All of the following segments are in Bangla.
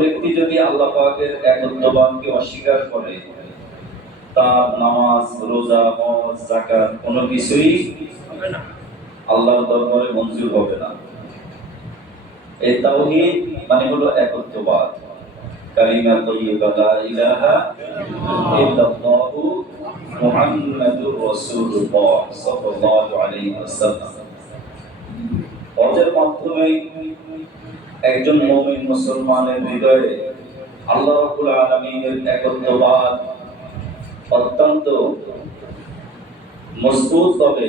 ব্যক্তি যদি আল্লাহ পাকের একত্ববাদকে অস্বীকার করে, তার নামাজ, রোজা, হজ, যাকাত কোনো কিছুই আল্লাহর দরবারে মঞ্জুর হবে না। এই তাওহীদ মানে হলো একত্ববাদ। কালিমা তাইয়্যিবা লা ইলাহা ইল্লাল্লাহু মুহাম্মাদুর রাসূলুল্লাহ সাল্লাল্লাহু আলাইহি ওয়াসাল্লাম। হজের মাধ্যমে একজন মুমিন মুসলমানের হৃদয়ে আল্লাহ রাব্বুল আলামিনের একত্ববাদ অত্যন্ত মজবুতভাবে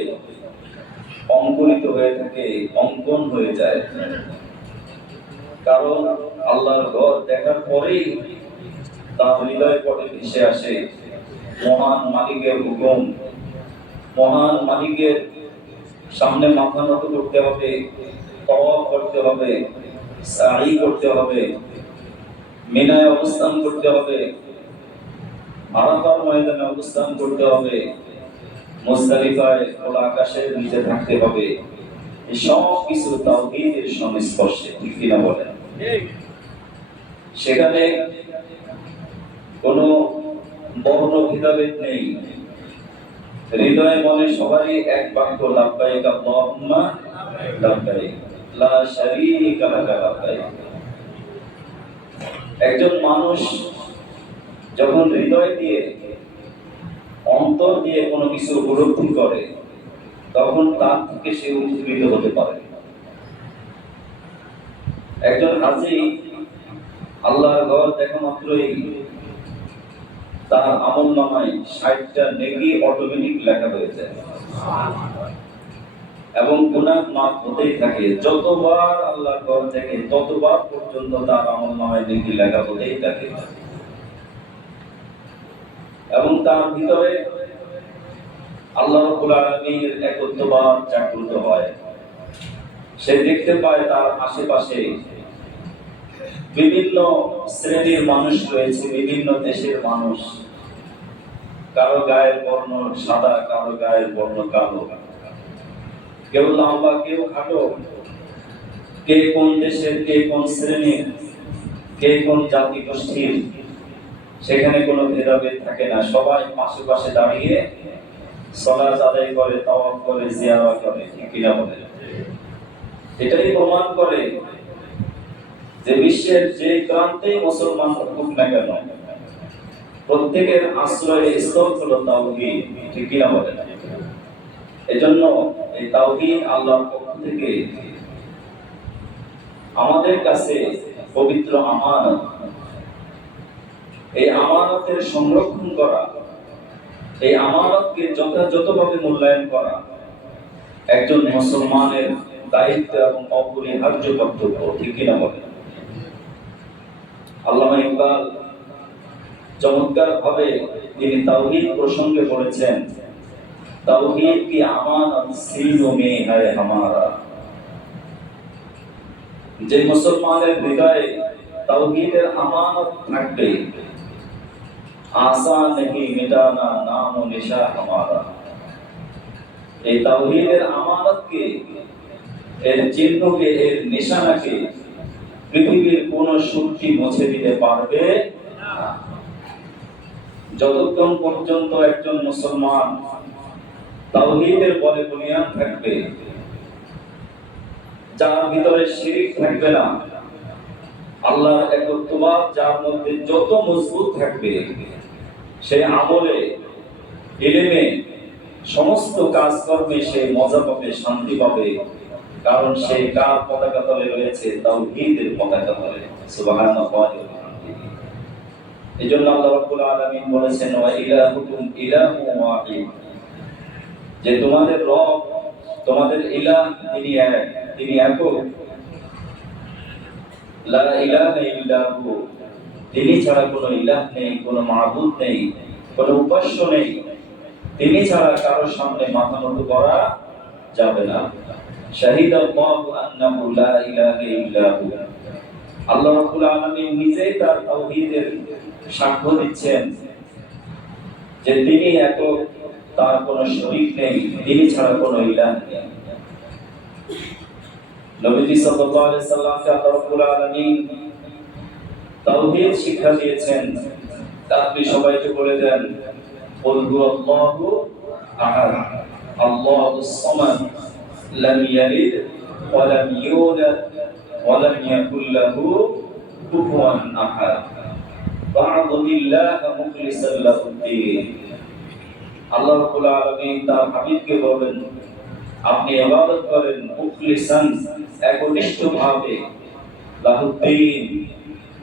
অঙ্কুরিত হয়ে থাকে, অঙ্কন হয়ে যায়। কারণ আল্লাহর ঘর দেখার পরেই তার হৃদয় পটে ভেসে আসে মহান মালিকের হুকুম। মহান মালিকের সামনে মাথা নত করতে হবে, তাওয়াফ করতে হবে, সাই করতে হবে, মিনায় অবস্থান করতে হবে, আরাফার ময়দানে অবস্থান করতে হবে, মুজদালিফায় খোলা আকাশের নিচে থাকতে হবে। এই সব কিছু তাওহীদের সংস্পর্শে, ঠিক কিনা বলেন? সেখানে কোনো বর্ণ ভেদাভেদ নেই। হৃদয়ে মনে সবারই এক বাক্য, লাব্বাইক আল্লাহুম্মা লাব্বাইক লা শারীকা লাকা লাব্বাইক। একজন মানুষ যখন হৃদয় দিয়ে, অন্তর দিয়ে কোনো কিছু উপলব্ধি করে, তখন তার থেকে সে উজ্জীবিত হতে পারে। একজন হাজী আল্লাহর ঘর দেখা মাত্রই তার আমলনামায় ৬০টা নেকি অটোমেটিক লেখা হয়ে যায় এবং গুনাহ মাফ হতেই থাকে। যতবার আল্লাহর ঘর থেকে ততবার পর্যন্ত তার আমলনামায় নেকি লেখা হতেই থাকে এবং তার ভিতরে আল্লাহ রাব্বুল আলামিনের একত্ববাদ জাগ্রত হয়। সে দেখতে পায় তার আশেপাশে বিভিন্ন শ্রেণীর মানুষ রয়েছে, বিভিন্ন দেশের মানুষ। কারো গায়ের বর্ণ সাদা, কারো গায়ের বর্ণ কালো, কেউ লম্বা, কেউ খাটো, কে কোন দেশের, কে কোন শ্রেণীর, কে কোন জাতি গোষ্ঠীর, সেখানে কোনো ভেদাভেদ থাকে না। সবাই পাশে পাশে দাঁড়িয়ে সালাত আদায় করে, তাওয়াফ করে, জিয়ারত করে, ঠিক কিনা বলেন? এটাই প্রমাণ করে যে বিশ্বের যে প্রান্তে মুসলমান থাকুক না কেন, প্রত্যেকের আশ্রয় স্থল হলো তাওহীদ, ঠিক কিনা বলেন? এজন্য এই তাওহীদ আল্লাহর পক্ষ থেকে আমাদের কাছে পবিত্র আমানত। এই আমানতের সংরক্ষণ করা, এই আমানতকে যথাযথভাবে মূল্যায়ন করা একজন মুসলমানের দায়িত্ব এবং অপরিহার্য কর্তব্য, ঠিক কিনা বলেন? আল্লামা ইকবাল চমৎকার ভাবে তিনি তাওহীদ প্রসঙ্গে বলেছেন, তাওহীদ কি আমানত সিনো মে হ্যায় হামারা। যে মুসলমানের হৃদয়ে তাওহীদের আমানত থাকবে, আশা নেই মিটানা নাম ও নিশা হামারা। এই তাওহীদের আমানতকে, এর চিহ্নকে, এর নিশানাকে পৃথিবীর কোন শক্তি মুছে দিতে পারবে না। যতক্ষণ পর্যন্ত একজন মুসলমান তাওহীদের বলে বুনিয়াদ থাকবে, যার ভিতরে শিরিক থাকবে না, আল্লাহর একত্ববাদ যার মধ্যে যত মজবুত থাকবে, সে আমলে, ইলমে, সমস্ত কাজকর্মে সে মজা পাবে, শান্তি পাবে। কারণ সে কার পতাকা তলে রয়েছে? তাওহীদের পতাকা তলে। সুবহানাল্লাহ। এজন্য আল্লাহ রাব্বুল আলামিন বলেছেন, ওয়া ইলাহুকুম ইলাহুন ওয়াহিদ, যে তোমাদের রব, তোমাদের ইলাহ তিনি এক, তিনি একক। লা ইলাহা ইল্লাহু, তিনি ছাড়া কোনো ইলাহ নেই, কোনো মাবুদ নেই, কোনো উপাস্য নেই। তিনি ছাড়া কারো সামনে মাথা নত করা যাবে না। শাহিদাল্লাহু আন্নাহু লা ইলাহা ইল্লাহু, আল্লাহ রাব্বুল আলামিন নিজেই তার তাওহীদের সাক্ষ্য দিচ্ছেন যে তিনি একক, তার কোনো শরীক নেই, তিনি ছাড়া কোনো ইলাহ নেই। নবীজি সাল্লাল্লাহু আলাইহি সাল্লামকে আল্লাহ রাব্বুল আলামিন তাওহীদ শিক্ষা দিয়েছেন। আপনি সবাইকে বলে দেন কুল হুয়াল্লাহু আহাদ আল্লাহুস সামাদ লাম ইয়ালিদ ওয়া লাম ইউলাদ ওয়া লাম ইয়াকুল লাহু কুফুয়ান আহাদ ফা'বুদিল্লাহ মুখলিসাল লাহুদ্দিন। আল্লাহ রাব্বুল আলামিন তার হাবিবকে বলেন আপনি ইবাদত করেন মুখলিসান একনিষ্ঠভাবে লাহুদ্দিন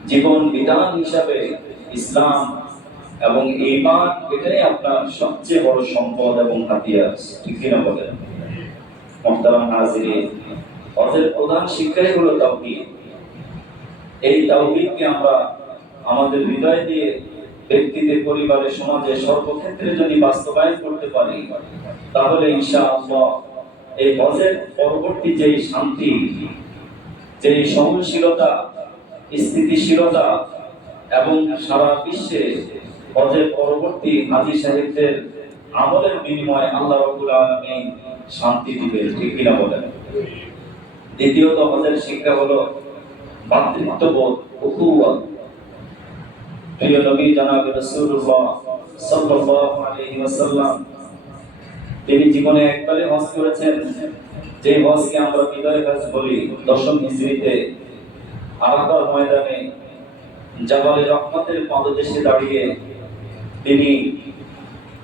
জীবন বিধান হিসাবে ইসলাম এবং ঈমান এটাই আপনার সবচেয়ে বড় সম্পদ এবং হাতিয়ার। ঠিক কি না বলেন? মুহতারাম হাজিরিন, ওদের প্রধান শিক্ষাই হলো তাওহীদ। এই তাওহীদকে আমরা আমাদের হৃদয় দিয়ে ব্যক্তিতে, পরিবারে, সমাজে সর্বক্ষেত্রে যদি বাস্তবায়ন করতে পারি তাহলে ইনশাআল্লাহ এই হজের পরবর্তী যেই শান্তি, যেই সহনশীলতা, স্থিতিশীলতা এবং সারা বিশ্বে হজের পরবর্তী হাজী সাহেবদের আমলের বিনিময়ে আল্লাহ রাব্বুল আলামিন শান্তি দিবেন। ঠিক কিনা বলেন? দ্বিতীয়ত হজের শিক্ষা হলো ভাতৃত্ববোধ, উখুওয়াত। প্রিয় নবী জনাব রাসূলুল্লাহ সাল্লাল্লাহু আলাইহি ওয়াসাল্লাম তিনি জীবনে একবারই হজ করেছেন, যে হজকে আমরা বিদায় হজ বলি। দশম হিজরিতে আরাফার ময়দানে জাবালে রহমতের পাদদেশে দাঁড়িয়ে তিনি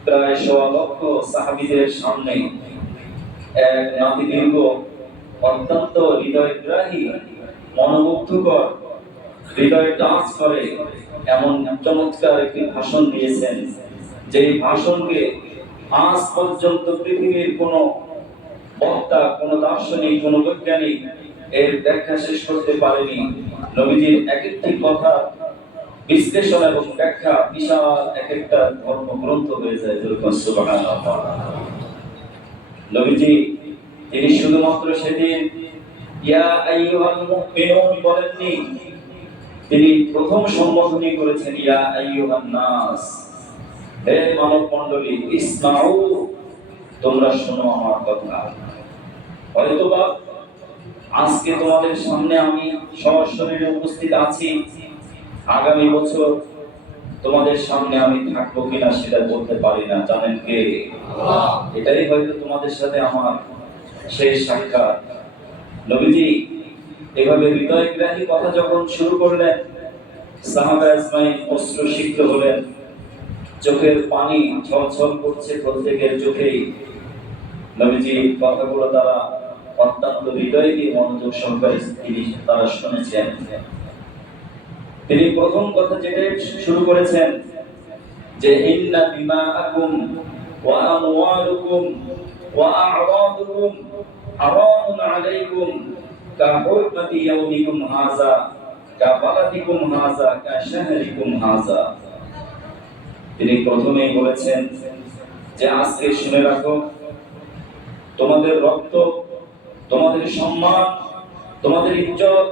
প্রায় ১০০ লক্ষ সাহাবীদের সামনে এক নাতিদীর্ঘ অত্যন্ত হৃদয়গ্রাহী, মনোমুগ্ধকর, হৃদয় টাচ করে এমন চমৎকার একটি ভাষণ দিয়েছেন, যে ভাষণকে আজ পর্যন্ত পৃথিবীর কোনো বক্তা, কোনো দার্শনিক, কোনো বৈজ্ঞানিক এর ব্যাখ্যা শেষ করতে পারেনি। নবীজির এক একটি কথা বিশ্লেষণ এবং ব্যাখ্যা বিশাল এক একটা ধর্মগ্রন্থ হয়ে যায়। সুবহানাল্লাহ। নবীজি তিনি শুধুমাত্র সেদিন ইয়া আইয়ুহাল মুমিনুন বলেননি, তিনি প্রথম সম্বোধনী করেছেন ইয়া আইয়ুহান নাস, হে মানব মণ্ডলী, ইসমাউ, তোমরা শোনো আমার কথা। হয়তোবা আজকে তোমাদের সামনে আমি সশরীরে উপস্থিত আছি, আগামী বছর তোমাদের সামনে আমি থাকবো কিনা সেটা বলতে পারি না। জানেন কে? আল্লাহ। এটাই হয়তো তোমাদের সাথে আমার শেষ সাক্ষাৎ। নবীজি এভাবে হৃদয়গ্রাহী কথা যখন শুরু করলেন, সাহাবা আজমাইন অশ্রুসিক্ত হলেন, চোখের পানি ছলছল করছে প্রত্যেকের চোখেই। নবীজি কথাগুলো তারা অত্যন্ত হৃদয় দিয়ে মনোযোগ সহকারে তারা শুনেছেন। তিনি প্রথম কথা যেটা শুরু করেছেন যে ইন্না দিমাআকুম ওয়া আমওয়ালুকুম ওয়া আ'রাদুকুম হারামুন আলাইকুম কা হুরমাতি ইয়াউমিকুম হাযা কা বালাদিকুম হাযা কা শাহরিকুম হাযা। তিনি প্রথমেই বলেছেন যে আজকে শুনে রাখো, তোমাদের রক্ত, তোমাদের সম্মান, তোমাদের ইজ্জত,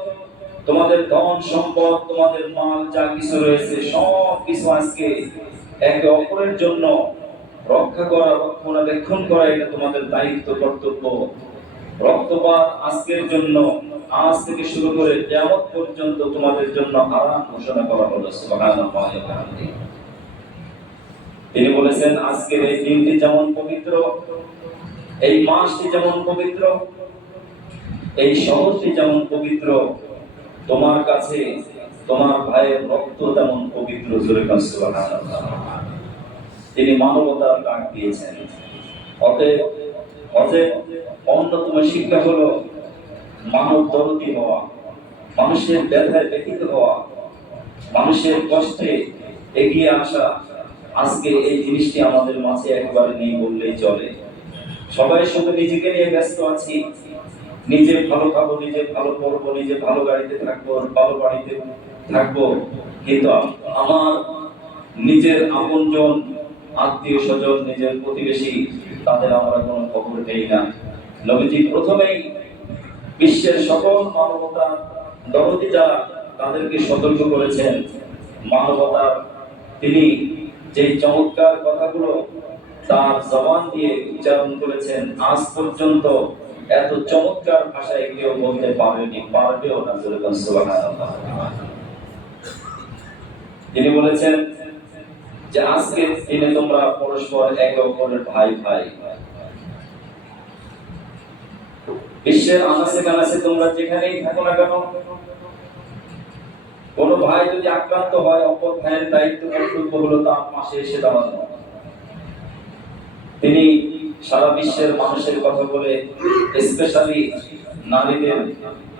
তোমাদের ধন সম্পদ, তোমাদের মাল যা কিছু রয়েছে সব কিছু আজকে একে অপরের জন্য রক্ষা করা, রক্ষণাবেক্ষণ করা, এটা তোমাদের দায়িত্ব, কর্তব্য। রক্তপাত আজকের জন্য, আজ থেকে শুরু করে কিয়ামত পর্যন্ত তোমাদের জন্য হারাম ঘোষণা করা হলো। সুবহানাল্লাহ। তিনি বলেছেন আজকের এই দিনটি যেমন পবিত্র, এই মাসটি যেমন পবিত্র, এই শহরটি যেমন পবিত্র, তোমার কাছে তোমার ভাইয়ের রক্ত তেমন পবিত্র। সুবহানাল্লাহ। তিনি মানবতার ডাক দিয়েছেন। অতএব হজের অন্যতম শিক্ষা হলো মানব দরদী হওয়া, মানুষের ব্যথায় ব্যথিত হওয়া, মানুষের কষ্টে এগিয়ে আসা। আজকে এই জিনিসটি আমাদের মাঝে একবারে নেই বললেই চলে। সবাই শুধু নিজেকে নিয়ে ব্যস্ত আছি, নিজে ভালো খাবো, নিজে ভালো পড়বো, নিজে ভালো গাড়িতে থাকবো, ভালো বাড়িতে থাকবো, কিন্তু আমার নিজের আপনজন, আত্মীয় স্বজন, নিজের প্রতিবেশী, তাদের আমরা কোনো খবর নেই না। নবীজি প্রথমেই বিশ্বের সকল মানবতার দরদী যারা, তাদেরকে সতর্ক করেছেন মানবতার। তিনি যে চমৎকার কথাগুলো তার জবান দিয়ে উচ্চারণ করেছেন, আজ পর্যন্ত এত চমৎকার ভাষায় কেউ বলতে পারেনি, পারবেও না। সুবহানাল্লাহ। তিনি বলেছেন যে আজকে দিনে তোমরা পরস্পর একে অপরের ভাই ভাই। বিশ্বের আনাচে কানাচে তোমরা যেখানেই থাকো না কেন, কোন ভাই যদি আক্রান্ত হয়, অপর ভাইয়ের দায়িত্ব কর্তব্য হলো তার পাশে এসে দাঁড়ানো। তিনি সারা বিশ্বের মানুষের কথা বলে স্পেশালি নারীদের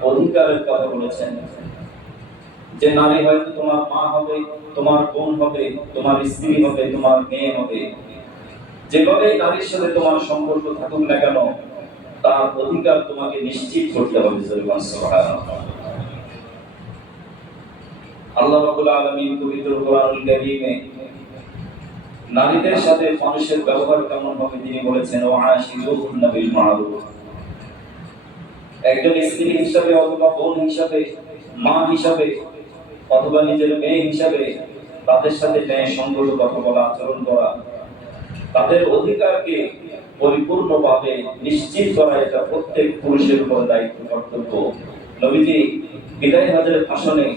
অধিকারের কথা বলেছেন, যে নারী হয়তো তোমার মা হবে, তোমার বোন হবে, তোমার স্ত্রী হবে, তোমার মেয়ে হবে, যেভাবে নারীর সাথে তোমার সম্পর্ক থাকুক না কেন, তার অধিকার তোমাকে নিশ্চিত করতে হবে। সুবহানাল্লাহ। আল্লাহ রাব্বুল আলামিন পবিত্র কোরআনুল কারীমে নারীদের সাথে মানুষের ব্যবহার কেমন হবে তিনি বলেছেন, ওয়াশিরুহুন্না বিল মা'রুফ। একজন স্ত্রী হিসেবে অথবা বোন হিসেবে, মা হিসেবে অথবা নিজের মেয়ে হিসেবে তাদের সাথে ন্যায়সঙ্গত কথা বলা, আচরণ করা, তাদের অধিকারকে পরিপূর্ণভাবে নিশ্চিত করা, এটা প্রত্যেক পুরুষের উপর দায়িত্ব কর্তব্য। নবীজি বিদায় হজের ভাষণে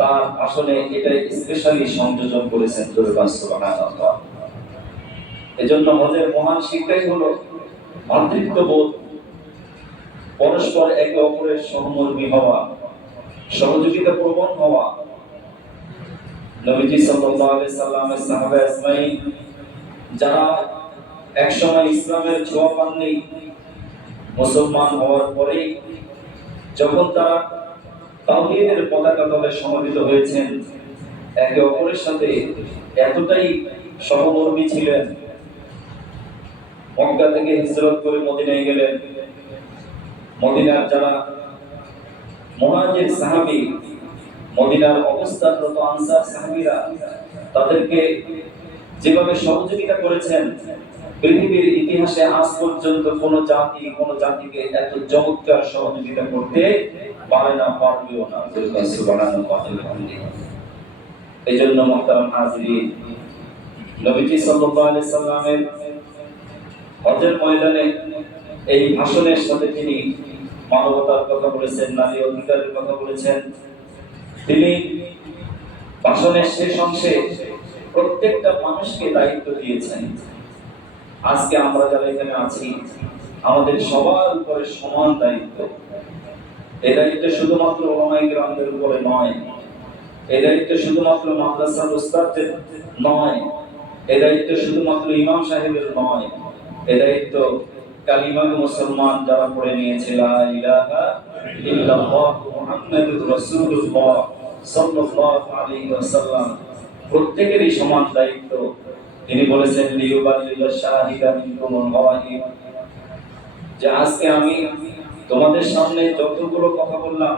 তার ভাষণে এটা স্পেশালি সংযোজন করেছেন। সুবহানাল্লাহ। এজন্য হজের মহান শিক্ষাই হলো ভাতৃত্ববোধ, পরস্পর একে অপরের সহমর্মী হওয়া, সহযোগিতা প্রবণ হওয়া। নবীজি সাল্লাল্লাহু আলাইহি সাল্লামের সাহাবা আজমাইন যারা একসময় ইসলামের ছোঁয়া পাননি, মুসলমান হওয়ার পরে যখন তারা তাওহীদের পতাকা তলে সমবেত হয়েছেন, একে অপরের সাথে এতটাই সহমর্মী ছিলেন, মক্কা থেকে হিজরত করে মদিনায় গেলেন। মদিনার যারা মুহাজির সাহাবী, মদিনার অবস্থানরত আনসার সাহাবীরা তাদেরকে যেভাবে সহযোগিতা করেছেন, পৃথিবীর ইতিহাসে আজ পর্যন্ত কোন জাতি কোন জাতিকে এত চমৎকার সহযোগিতা করতে পারে না, পারবেও না। সুবহানাল্লাহ। এজন্য মুহতারাম হাজিরিন, নবীজি সাল্লাল্লাহু আলাইহি সাল্লামের হজের ময়দানে এই ভাষণের সাথে তিনি মানবতার কথা বলেছেন, নারী অধিকারের কথা বলেছেন। তিনি ভাষণের শেষ অংশে প্রত্যেকটা মানুষকে দায়িত্ব দিয়েছেন। আজকে আমরা যারা এখানে আছি, আমাদের সবার উপরে সমান দায়িত্ব। এই দায়িত্ব শুধুমাত্র উলামায়ে কেরামদের উপরে নয়, এই দায়িত্ব শুধুমাত্র মাদ্রাসার উস্তাদদের নয়, এই দায়িত্ব শুধুমাত্র ইমাম সাহেবের নয়, এই দায়িত্ব কালিমা মুসলমান যারা পড়ে নিয়েছে, লা ইলাহা ইল্লাল্লাহ মুহাম্মাদুর রাসূলুল্লাহ সাল্লাল্লাহু আলাইহি ওয়াসাল্লাম, প্রত্যেকেরই সমান দায়িত্ব। তিনি বলেছেন, লিয়ুবাল্লিগাশ শাহিদা মিনকুমুল গায়ব, যে আজকে আমি তোমাদের সামনে যতগুলো কথা বললাম,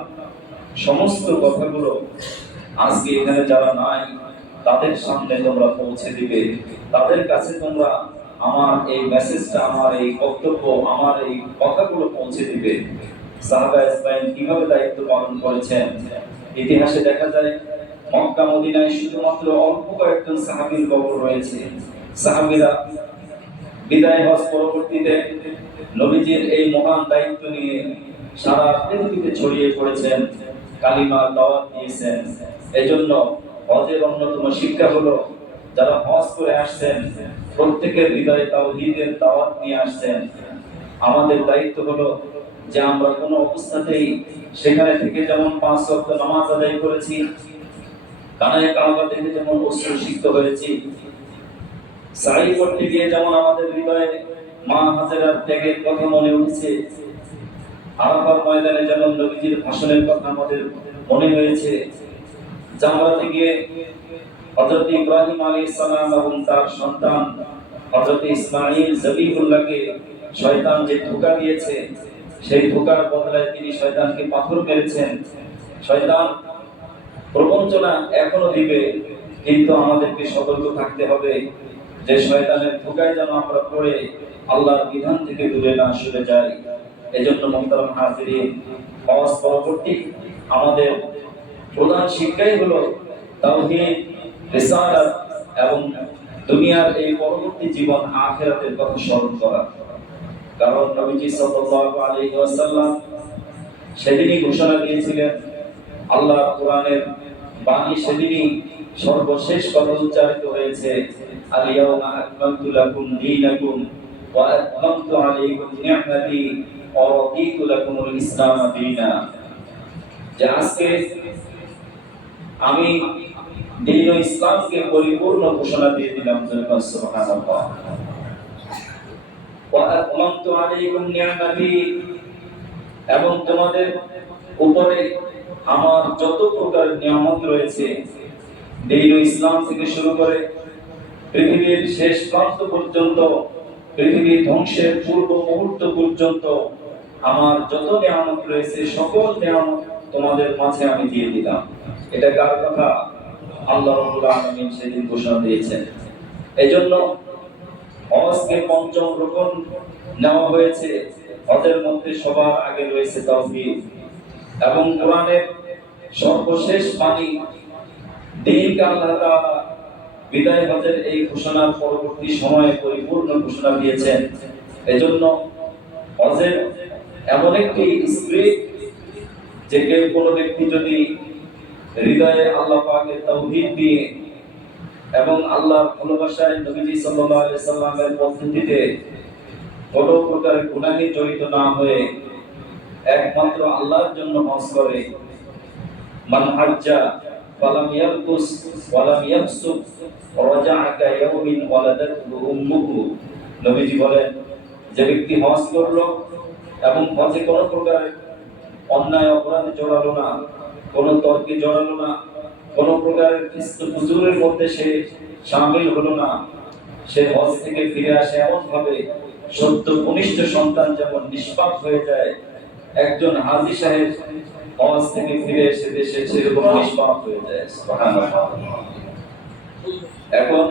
সমস্ত কথাগুলো আজকে এখানে যারা নাই তাদের সামনে তোমরা পৌঁছে দিবে, তাদের কাছে তোমরা আমার এই মেসেজটা, আমার এই বক্তব্য, আমার এই কথাগুলো পৌঁছে দিবে। সাহাবা ইসলাম কিভাবে দায়িত্ব পালন করেছেন ইতিহাসে দেখা যায়। মক্কা মদিনায় শুধুমাত্র অল্প কয়েকজন সাহাবীর কবর রয়েছে। সাহাবীরা বিদায় হজ পরবর্তীতে নবীজির এই মহান দায়িত্ব নিয়ে সারা পৃথিবীতে ছড়িয়ে পড়েছেন, কালিমার দাওয়াত দিয়েছেন। এজন্য হজের অন্যতম শিক্ষা হলো, যারা হজ করে আসছেন প্রত্যেকের হৃদয়ে তাওহীদের দাওয়াত নিয়ে আসছেন। আমাদের দায়িত্ব হলো যে আমরা কোনো অবস্থাতেই সেখানে থেকে যেমন 5 ওয়াক্ত নামাজ আদায় করেছি, কানায় কাবা থেকে যেমন অশ্রুসিক্ত হয়েছি, সাই করতে গিয়ে যেমন আমাদের হৃদয়ে মা হাজেরার ত্যাগের কথা মনে উঠেছে, আরাফার ময়দানে যেমন নবীজির ভাষণের কথা আমাদের মনে হয়েছে, জামরাতে গিয়ে হযরত ইব্রাহিম আলাইহিস সালাম এবং তার সন্তান হযরত ইসমাঈল জবিহুল্লাহকে শয়তান যে ধোঁকা দিয়েছে, সেই ধোঁকার বদলায় তিনি শয়তানকে পাথর মেরেছেন। শয়তান প্রবঞ্চনা এখনো দিবে, কিন্তু আমাদেরকে সতর্ক থাকতে হবে যে শয়তানের ধোঁকায় যেন আমরা পড়ে আল্লাহর বিধান থেকে দূরে না সরে যাই। এজন্য মুহতারাম হাজিরিন, হজ পরবর্তী আমাদের প্রধান শিক্ষাই হলো তাওহীদ, রিসালাত এবং দুনিয়ার এই পরবর্তী জীবন আখিরাতের কথা স্মরণ করা। কারণ নবীজি সাল্লাল্লাহু আলাইহি ওয়াসাল্লাম সেদিনই ঘোষণা দিয়েছিলেন, আল্লাহ কোরআনের বাণী সেদিনই সর্বশেষ কথা উচ্চারিত হয়েছে, আল-ইয়াওমা আকমালতু লাকুম দীনাকুম ওয়া আতমামতু আলাইকুম নি'মাতি ওয়া রাদিতু লাকুমুল ইসলাম দীনা। যে আজকে আমি দ্বীন ইসলামকে পরিপূর্ণ ঘোষণা দিয়ে দিলাম। সুবহানাল্লাহ। ওয়া আতমামতু আলাইকুম নি'মাতি, এবং তোমাদের উপরে আমার যত প্রকার নিয়ামত রয়েছে, দ্বীন ইসলাম থেকে শুরু করে পৃথিবীর শেষ প্রান্ত পর্যন্ত, পৃথিবীর ধ্বংসের পূর্ব মুহূর্ত পর্যন্ত আমার যত নিয়ামত রয়েছে সকল নিয়ামত তোমাদের মাঝে আমি দিয়ে দিলাম। এটা কার কথা? আল্লাহ রাব্বুল আলামিন সেদিন ঘোষণা দিয়েছেন। এজন্য হজকে পঞ্চম রুকন নেওয়া হয়েছে। হজের মধ্যে সবার আগে রয়েছে তাওহীদ, এবং কোরআনের সর্বশেষ বাণী দিনকে আল্লাহ তাআলা বিদায় হজের এই ঘোষণার পরবর্তী সময়ে পরিপূর্ণ ঘোষণা দিয়েছেন। এজন্য হজের এমন একটি স্ক্রিপ্ট যে কেউ কোনো ব্যক্তি যদি হৃদয়ে আল্লাহ পাকের তাওহীদ দিয়ে এবং আল্লাহর ভালোবাসায় নবীজি সাল্লাল্লাহু আলাইহি সাল্লামের পদ্ধতিতে কোনো প্রকার গুনাহে জড়িত না হয়ে একমাত্র আল্লাহর জন্য হজ করে, মান হাজ্জা ফালাম ইয়ারকুস ওয়ালাম ইয়াফসুক রাজা'a কা ইয়াউমিন ওয়ালাদাতহু উম্মুহু। নবীজি বলেন, যে ব্যক্তি হজ করলো এবং হজে কোনো প্রকার অন্যায় অপরাধে জড়ালো না, কোনো তর্কে জড়ালো না, কোনো প্রকারের ফুজুরের মধ্যে সে শামিল হলো না, সে হজ থেকে ফিরে আসে এমন ভাবে সত্য কনিষ্ঠ সন্তান যেমন নিষ্পাপ হয়ে যায়, একজন হাজী সাহেব হজ থেকে ফিরে এসে দেশে সেরকম নিষ্পাপ হয়ে যায়। সুবহানাল্লাহ। এখন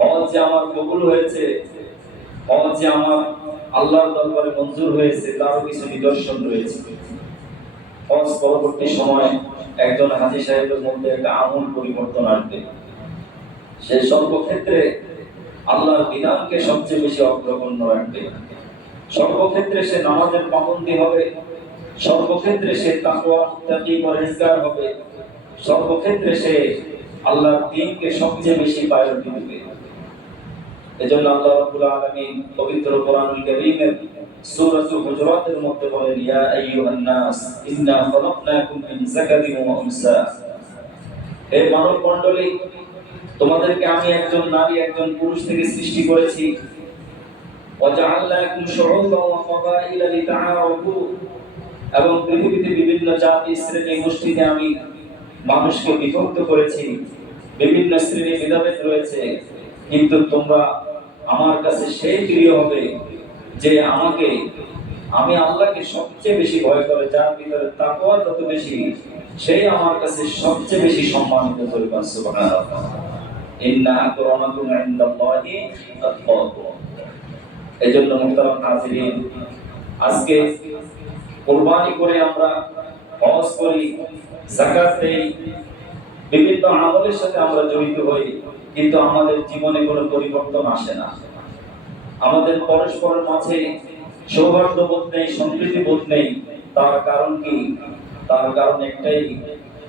হজ যে আমার কবুল হয়েছে, হজ যে আমার আল্লাহর দরবারে মঞ্জুর হয়েছে, তারও কিছু নিদর্শন রয়েছে। হজ পরবর্তী সময় একজন হাজী সাহেবের মধ্যে একটা আমূল পরিবর্তন আসবে। সে সর্বক্ষেত্রে আল্লাহর বিধানকে সবচেয়ে বেশি অগ্রগণ্য রাখবে, সর্বক্ষেত্রে সে নামাজের পাবন্দী হবে, সর্বক্ষেত্রে সে তাকওয়া মুত্তাকি পরহেজগার হবে, সর্বক্ষেত্রে সে আল্লাহর দ্বীনকে সবচেয়ে বেশি প্রায়োরিটি দিবে। এজন্য আল্লাহ রাব্বুল আলামিন পবিত্র কোরআনুল কারীমের সূরাতুল হুজুরাতের মধ্যে বলেন, ইয়া আইয়ুহান নাস ইন্না খালাকনাকুম মিন যাকারিন ওয়া উনসা। হে মানব মণ্ডলী, তোমাদেরকে আমি একজন নারী একজন পুরুষ থেকে সৃষ্টি করেছি। ওয়া জাআলনাকুম শুউবান ওয়া ক্বাবাইলা লিতাআরাফু, এবং পৃথিবীতে বিভিন্ন জাতি শ্রেণী গোষ্ঠীতে আমি মানুষকে বিভক্ত করেছি, বিভিন্ন শ্রেণী ভেদাভেদ রয়েছে, কিন্তু তোমরা আমার কাছে সেই প্রিয় হবে যে আমি আল্লাহকে সবচেয়ে বেশি ভয় করে, যার ভিতরে তাকওয়া যত বেশি, সেই আমার কাছে সবচেয়ে বেশি সম্মানিত। সুবহানাল্লাহ। ইন্না আকরামাকুম ইনদাল্লাহি আতকাকুম। এজন্য মুহতারাম হাজিরিন, আজকে কুরবানি করে আমরা, হজ করি, যাকাত দেই, বিভিন্ন আমলের সাথে আমরা জড়িত হই, কিন্তু আমাদের জীবনে কোনো পরিবর্তন আসে না। আমাদের পরস্পরের মাঝে সৌহার্দ্যবোধ নেই, সম্প্রীতি বোধ নেই। তার কারণ কি? তার কারণ একটাই,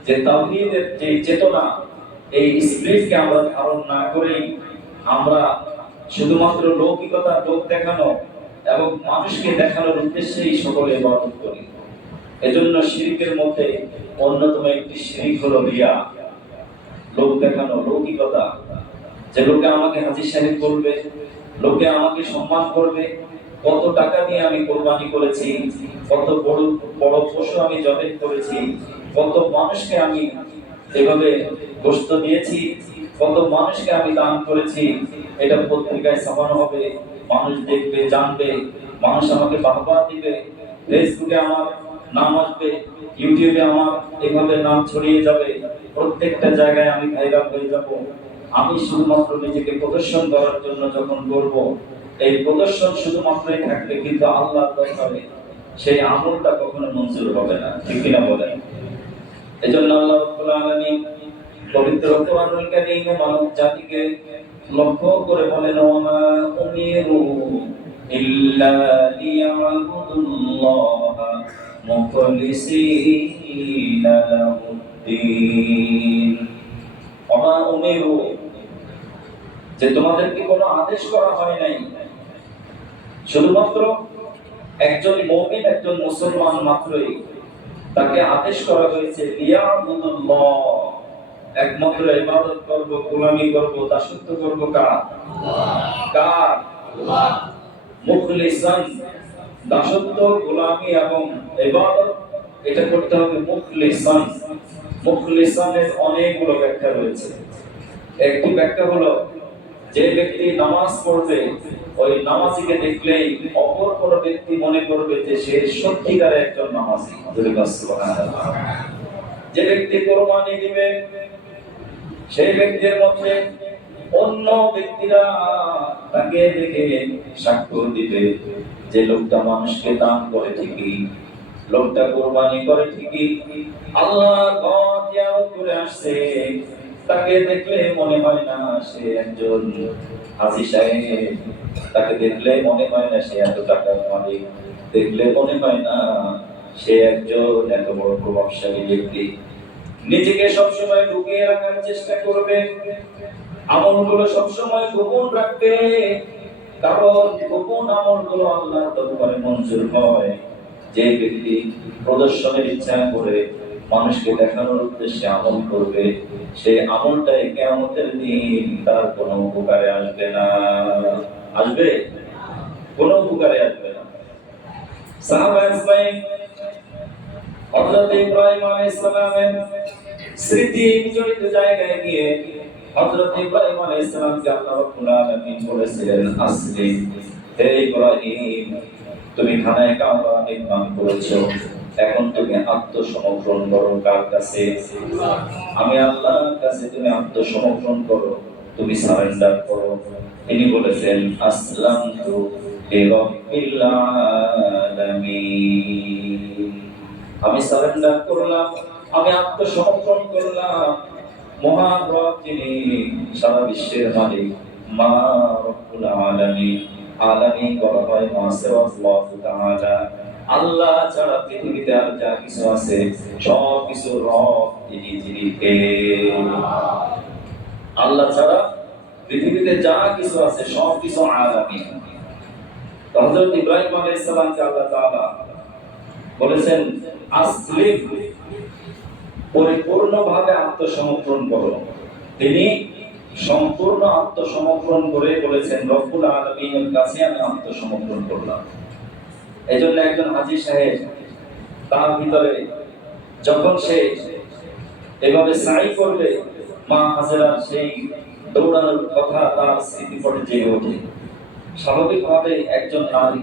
যে তাওহীদের যে চেতনা, এই স্পিরিটকে আমরা ধারণ না করেই আমরা শুধুমাত্র লৌকিকতা, লোক দেখানো এবং মানুষকে দেখানোর উদ্দেশ্যেই সকলে ইবাদত করি। এজন্য শিরকের মধ্যে অন্যতম একটি শিরক হলো রিয়া, লোক দেখানো, লৌকিকতা। যে লোকে আমাকে হাজী সাহেব বলবে, লোকে আমাকে সম্মান করবে, কত টাকা দিয়ে আমি কোরবানি করেছি, কত বড় বড় পশু আমি জবাই করেছি, কত মানুষকে আমি এভাবে গোশত দিয়েছি, কত মানুষকে আমি দান করেছি, এটা পত্রিকায় ছাপানো হবে, মানুষ দেখবে, জানবে, মানুষ আমাকে বাহবা দিবে, ফেসবুকে আমার নাম আসবে, ইউটিউবে আমার এভাবে নাম ছড়িয়ে যাবে, প্রত্যেকটা জায়গায় আমি ভাইরাল হয়ে যাব। আমি শুধুমাত্র নিজেকে প্রদর্শন করার জন্য যখন করব, এই প্রদর্শন শুধুমাত্রই থাকবে, কিন্তু আল্লাহর দরবারে সেই আমলটা কখনো মঞ্জুর হবে না। ঠিক কিনা বলেন? এজন্য আল্লাহ রাব্বুল আলামিন পবিত্র কোরআনুল কারীমে মানব জাতিকে লক্ষ্য করে বলেন, ওয়া উমিরু ইল্লা লিয়াবুদুল্লাহা মুখলিসিনা লাহুদ্দীন। মুসলিমিন ওমা উমিরু, যে তোমাদেরকে কোনো আদেশ করা হয় নাই, শুধুমাত্র একজন মুমিন একজন মুসলমান মাত্রই তাকে আদেশ করা হয়েছে লিয়াবুদুল্লাহ, একমাত্র ইবাদত করব, গোলামি করব, দাসত্ব করব কার? কার? মুখলিসান, দাসত্ব, গোলামি এবং ইবাদত এটা করতে হবে মুখলিসান। মুখলিসানের অনেকগুলো ব্যাখ্যা রয়েছে। একটি ব্যাখ্যা হলো যে ব্যক্তি নামাজ পড়বে ওই নামাজিকে দেখলেই অপর কোন ব্যক্তি মনে করবে যে সে সত্যিকারের একজন নামাজি। সুবহানাল্লাহ। যে ব্যক্তি কোরবানি দিবে সেই ব্যক্তির মধ্যে অন্য ব্যক্তিরা তাকে দেখে সাক্ষ্য দিবে যে লোকটা মানুষকে দান করে ঠিকই, লোকটা কোরবানি করে ঠিকই, আল্লাহর পথ ইয়ারত করে আসছে, তাকে দেখলে মনে হয় না সে একজন হাজী সাহেব, তাকে দেখলে মনে হয় না সে এত টাকার মালিক, দেখলে মনে হয় না সে একজন এত বড় প্রভাবশালী ব্যক্তি। নিজেকে সবসময় লুকিয়ে রাখার চেষ্টা করবে, আমলগুলো সবসময় গোপন রাখবে, কারণ গোপন আমলগুলো আল্লাহর দরবারে মঞ্জুর হয়। যে ব্যক্তি প্রদর্শনের ইচ্ছা করে মানুষকে দেখানোর উদ্দেশ্যে আমল করবে, সে আমলটাই কিয়ামতের দিন তার কোনো উপকারে আসবে না। আসবে? কোনো উপকারে আসবে না। সাহাবায়ে হযরত ইব্রাহিম আলাইহিস সালামের স্মৃতি বিজড়িত জায়গায় গিয়ে হযরত ইব্রাহিম আলাইহিস সালামকে আল্লাহ রাব্বুল আলামিন বলেছিলেন, আসলিম, হে ইব্রাহিম, তুমি খানায়ে কাবা নির্মাণ করেছো, এখন তুমি আত্মসমর্পণ করো কার কাছে? আমি আল্লাহর কাছে তুমি আত্মসমর্পণ করো, তুমি সারেন্ডার করো। তিনি বলেছেন, আসলামতু লিরাব্বিল আলামিন, আমি সারেন্ডার করলাম, আমি আত্মসমর্পণ করলাম মহান রব যিনি সারা বিশ্বের মালিক, মা রব্বুল আলামিন। আলামিন বলা হয় মা সিওয়াল্লাহু তাআলা, আল্লাহ ছাড়া পৃথিবীতে আর যা কিছু আছে সব কিছু রব যিনি কে? আল্লাহ ছাড়া পৃথিবীতে যা কিছু আছে সব কিছু আলামিন। হযরত ইব্রাহিম আলাইহিস সালামকে আল্লাহ তাআলা বলেছেন, আসলিম, পরিপূর্ণভাবে আত্মসমর্পণ করো। তিনি সম্পূর্ণ আত্মসমর্পণ করে বলেছেন, রব্বুল আলামিনের কাছে আমি আত্মসমর্পণ করলাম। এজন্য একজন হাজী সাহেব তার ভিতরে যখন সে এভাবে সাই করবে, মা হাজেরার সেই দৌড়ানোর কথা তার স্মৃতিপটে জেগে ওঠে। স্বাভাবিকভাবে একজন নারী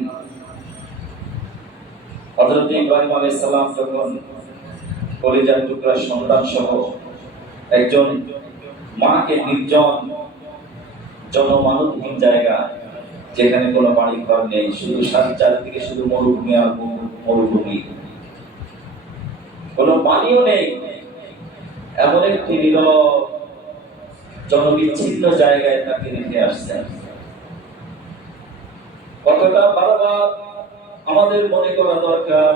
হযরত ইব্রাহিম আলাইহিস সালাম যখন কলিজার টুকরা সন্তান সহ একজন মাকে নির্জন জনমানবহীন জায়গা, যেখানে কোনো বাড়ি ঘর নেই, শুধু চারিদিকে শুধু মরুভূমি আর মরুভূমি, কোনো পানিও নেই, এমন একটি নীরব জনবিচ্ছিন্ন জায়গায় তাকে রেখে আসছেন। কতটা বারবার আমাদের মনে করা দরকার,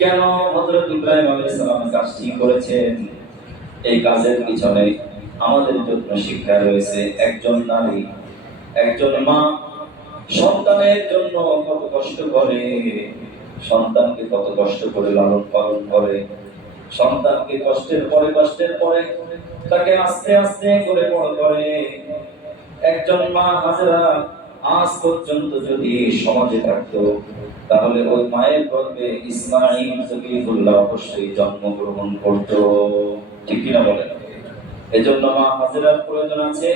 কেন হযরত ইব্রাহিম আলাইহিস সালাম কাজটি করেছেন। এই কাজের পিছনে আমাদের জন্য শিক্ষা রয়েছে। একজন নারী, একজন মা সন্তানের জন্য কত কষ্ট করে, সন্তানকে কত কষ্ট করে লালন পালন করে, সন্তানকে কষ্টের পরে তাকে আস্তে আস্তে করে বড় করে। একজন মা হাজেরা আজ পর্যন্ত যদি সমাজে থাকতো, তাহলে ওই মায়ের গর্ভে ইসমাঈল জবিহুল্লাহ অবশ্যই জন্মগ্রহণ করতো। ঠিক কিনা বলেন? এজন্য মা হাজেরার প্রয়োজন আছে।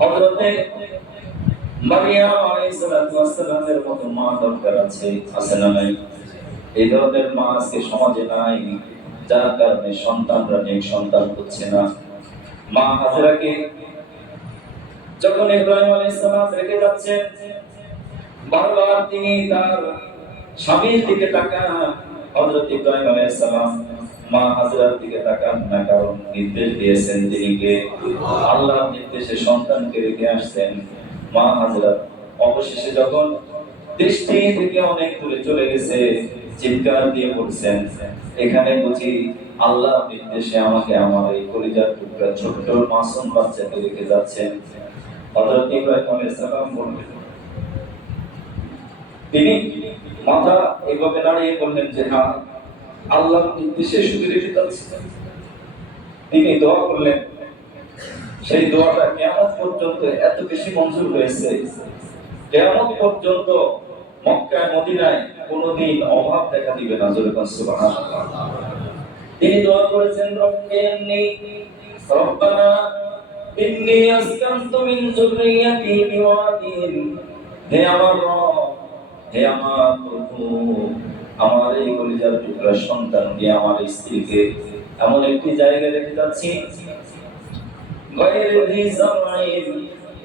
হযরতে মারিয়াম আলাইহিস সালামের মতো মা দরকার আছে, আছে না নাই? এই ধরনের মা আজকে সমাজে নাই, যার কারণে সন্তানরা নেই, সন্তান হচ্ছে না। মা হাজেরাকে যখন ইব্রাহিম আলাইহিস সালাম রেখে যাচ্ছেন, বারবার তিনি তার স্বামীর দিকে তাকান। হযরত ইব্রাহিম আলাইহিস সালাম মা হাজেরার দিকে তাকান না, কারণ নির্দেশ দিয়েছেন তিনি কে? আল্লাহর নির্দেশে সন্তানকে রেখে আসছেন। মা হাজেরা অবশেষে যখন দৃষ্টি থেকে অনেক দূরে চলে গেছে, চিৎকার দিয়ে বলছেন, এখানে বুঝি আল্লাহ নির্দেশে আমাকে আমার এই কলিজার টুকরা ছোট্ট মাসুম বাচ্চাকে রেখে যাচ্ছেন। হযরত ইব্রাহিম আলাইহিস সালাম বললেন, তিনি মাথা এভাবে নাড়িয়ে বললেন যে হ্যাঁ, আল্লাহর নির্দেশে শুধু রেখে যাচ্ছি। তিনি দোয়া করলেন, সেই দোয়াটা কিয়ামত পর্যন্ত এত বেশি মঞ্জুর হয়েছে, কিয়ামত পর্যন্ত মক্কায় মদিনায় কোনোদিন অভাব দেখা দিবে না। জোরে বলুন সুবহানাল্লাহ। তিনি দোয়া করেছেন, রব্বানা ইন্নী আসকানতু মিন যুররিয়াতি বিওয়াদিন, হে আমার রব, হে আমার প্রভু, আমার এই কলিজার টুকরা সন্তানকে, আমার স্ত্রীকে এমন একটি জায়গায় রেখে যাচ্ছি, গায়রে যী জারঈন,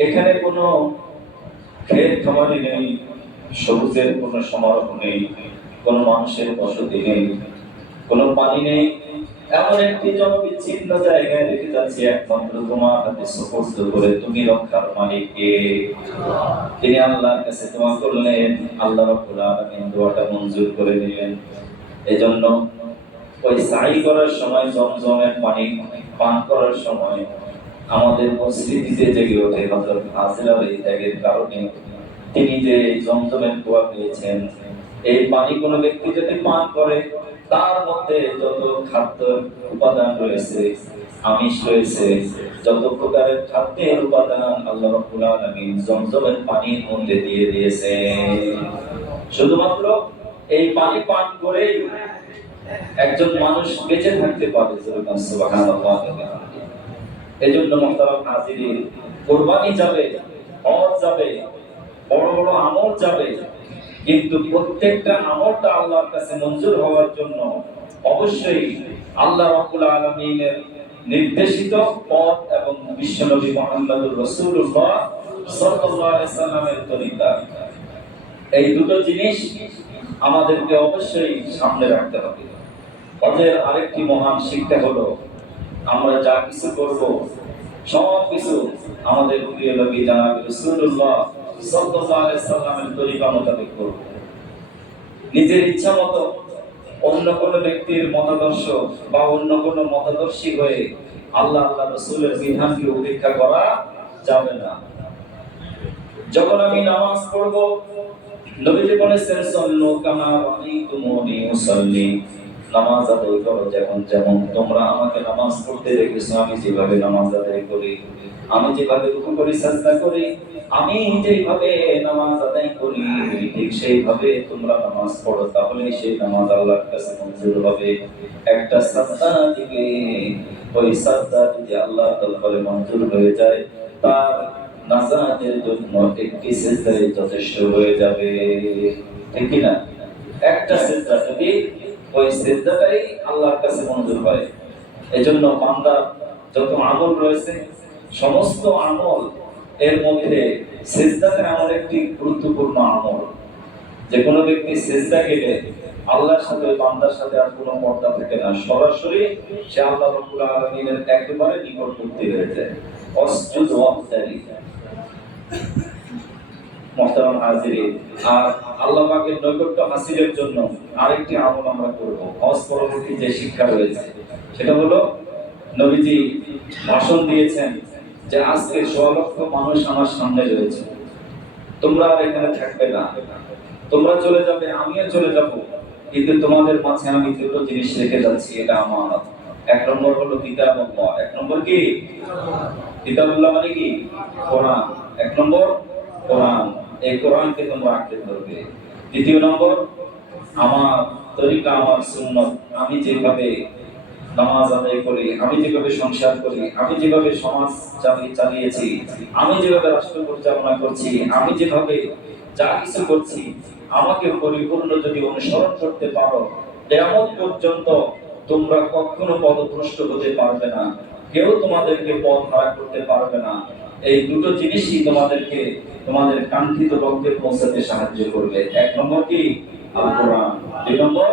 এখানে কোনো ক্ষেত খামারি নেই, সবুজের কোনো সমারোহ নেই, কোনো মানুষের বসতি নেই, কোনো পানি নেই, এমন একটি জনবিচ্ছিন্ন জায়গায় রেখে যাচ্ছি, একমাত্র তোমার হাতে সুপর্দ করে। তুমি রক্ষার মালিক কে? তিনি আল্লাহর কাছে দোয়া করলেন, আল্লাহ রাব্বুল আলামিন দোয়াটা মঞ্জুর করে নিলেন। এজন্য ওই সাই করার সময়, জমজমের পানি পান করার সময় আমাদের মসজিদে জেগে ওঠে হযরত হাজরার এই ত্যাগের কারণে। তিনি যে জমজমের কুয়া পেয়েছেন, এই পানি কোনো ব্যক্তি যদি পান করে, তার মধ্যে যত খাদ্য উপাদান রয়েছে, আমিষ রয়েছে, যত প্রকারের খাদ্যের উপাদান আল্লাহ রাব্বুল আলামিন জমজমের পানির মধ্যে দিয়ে দিয়েছেন। শুধুমাত্র এই পানি পান করেই একজন মানুষ বেঁচে থাকতে পারে। সুবহানাল্লাহ। এজন্য মুহতারাম হাজিরিন, কুরবানি যাবে, হজ যাবে, বড় বড় আমল যাবে, কিন্তু প্রত্যেকটা আমলটা আল্লাহর কাছে মঞ্জুর হওয়ার জন্য অবশ্যই আল্লাহ রাব্বুল আলামিনের নির্দেশিত পথ এবং বিশ্বনবী মুহাম্মদুর রাসূলুল্লাহ সাল্লাল্লাহু আলাইহি সাল্লামের তরিকা, এই দুটো জিনিস আমাদেরকে অবশ্যই সামনে রাখতে হবে। হজের আরেকটি মহান শিক্ষা হলো, আমরা যা কিছু করব সব কিছু আমাদের প্রিয় নবী জনাব রাসূলুল্লাহ সাল্লাল্লাহু আলাইহি সাল্লামের তরিকা মোতাবেক করব। নিজের ইচ্ছা মতো অন্য কোন ব্যক্তির মতাদর্শ বা অন্য কোন মতাদর্শী হয়ে আল্লাহ রাসূলের বিধানকে উপেক্ষা করা যাবে না। যখন আমি নামাজ পড়ব, নবীজি বলেছেন, সাল্লু কামা রাআইতুমুনি উসাল্লি, নামাজ আদায় করো যেমন তোমরা আমাকে নামাজ পড়তে দেখেছো, আমি যেভাবে নামাজ আদায় করি, আমি যেভাবে রুকু করি, সাজদা করি, আমি যেভাবে নামাজ আদায় করি, ঠিক সেইভাবে তোমরা নামাজ পড়ো, তাহলে সেই নামাজ আল্লাহর কাছে মঞ্জুর হবে। একটা সাজদা দিবে, ওই সাজদা যদি আল্লাহর দরবারে মঞ্জুর হয়ে যায়, তার নাজাতের জন্য একটি সিজদাই যথেষ্ট হয়ে যাবে। ঠিক কি না? একটা সিজদা যদি, ওই সিজদাটাই আল্লাহর কাছে মঞ্জুর হয়। এজন্য বান্দার যত আমল রয়েছে, সমস্ত আমল এর মধ্যে সিজদাটা এমন একটি গুরুত্বপূর্ণ আমল, যে কোনো ব্যক্তি সিজদা গেলে আল্লাহর সাথে, বান্দার সাথে আর কোনো পর্দা থাকে না, সরাসরি সে আল্লাহ রাব্বুল আলামিনের একেবারে নিকটবর্তী হয়ে যায়। অসজুদ ওয়াক্তারি। মুহতারাম হাজিরিন, আর আল্লাহ পাকের নৈকট্য হাসিলের জন্য আরেকটি আমল আমরা করব। হজ পরবর্তী যে শিক্ষা রয়েছে, সেটা হলো, নবীজি ভাষণ দিয়েছেন যে আজকে ১৬ লক্ষ মানুষ আমার সামনে রয়েছে, তোমরা আর এখানে থাকবে না, তোমরা চলে যাবে, আমিও চলে যাব, কিন্তু তোমাদের মাঝে আমি দুটো জিনিস রেখে যাচ্ছি, এটা আমানত। এক নম্বর হলো কিতাবুল্লাহ। এক নম্বর কি? কিতাবুল্লাহ মানে কি? কোরআন। এক নম্বর কোরআন, এই কোরআনকে তোমরা আঁকড়ে ধরবে। দ্বিতীয় নম্বর, আমার তরিকা, আমার সুন্নাত, আমি যেভাবে নামাজ আদায় করি, আমি যেভাবে সংসার করি, আমি যেভাবে সমাজ চালিয়েছি, আমি যেভাবে রাষ্ট্র পরিচালনা করছি, আমি যেভাবে যা কিছু করছি, আমাকে পরিপূর্ণ যদি অনুসরণ করতে পারো, কিয়ামত পর্যন্ত তোমরা কখনো পথভ্রষ্ট হতে পারবে না, কেউ তোমাদেরকে পথ হারা করতে পারবে না। এই দুটো জিনিসই তোমাদেরকে তোমাদের কাঙ্ক্ষিত লক্ষ্যে পৌঁছাতে সাহায্য করবে। এক নম্বর কি? আল কোরআন। দুই নম্বর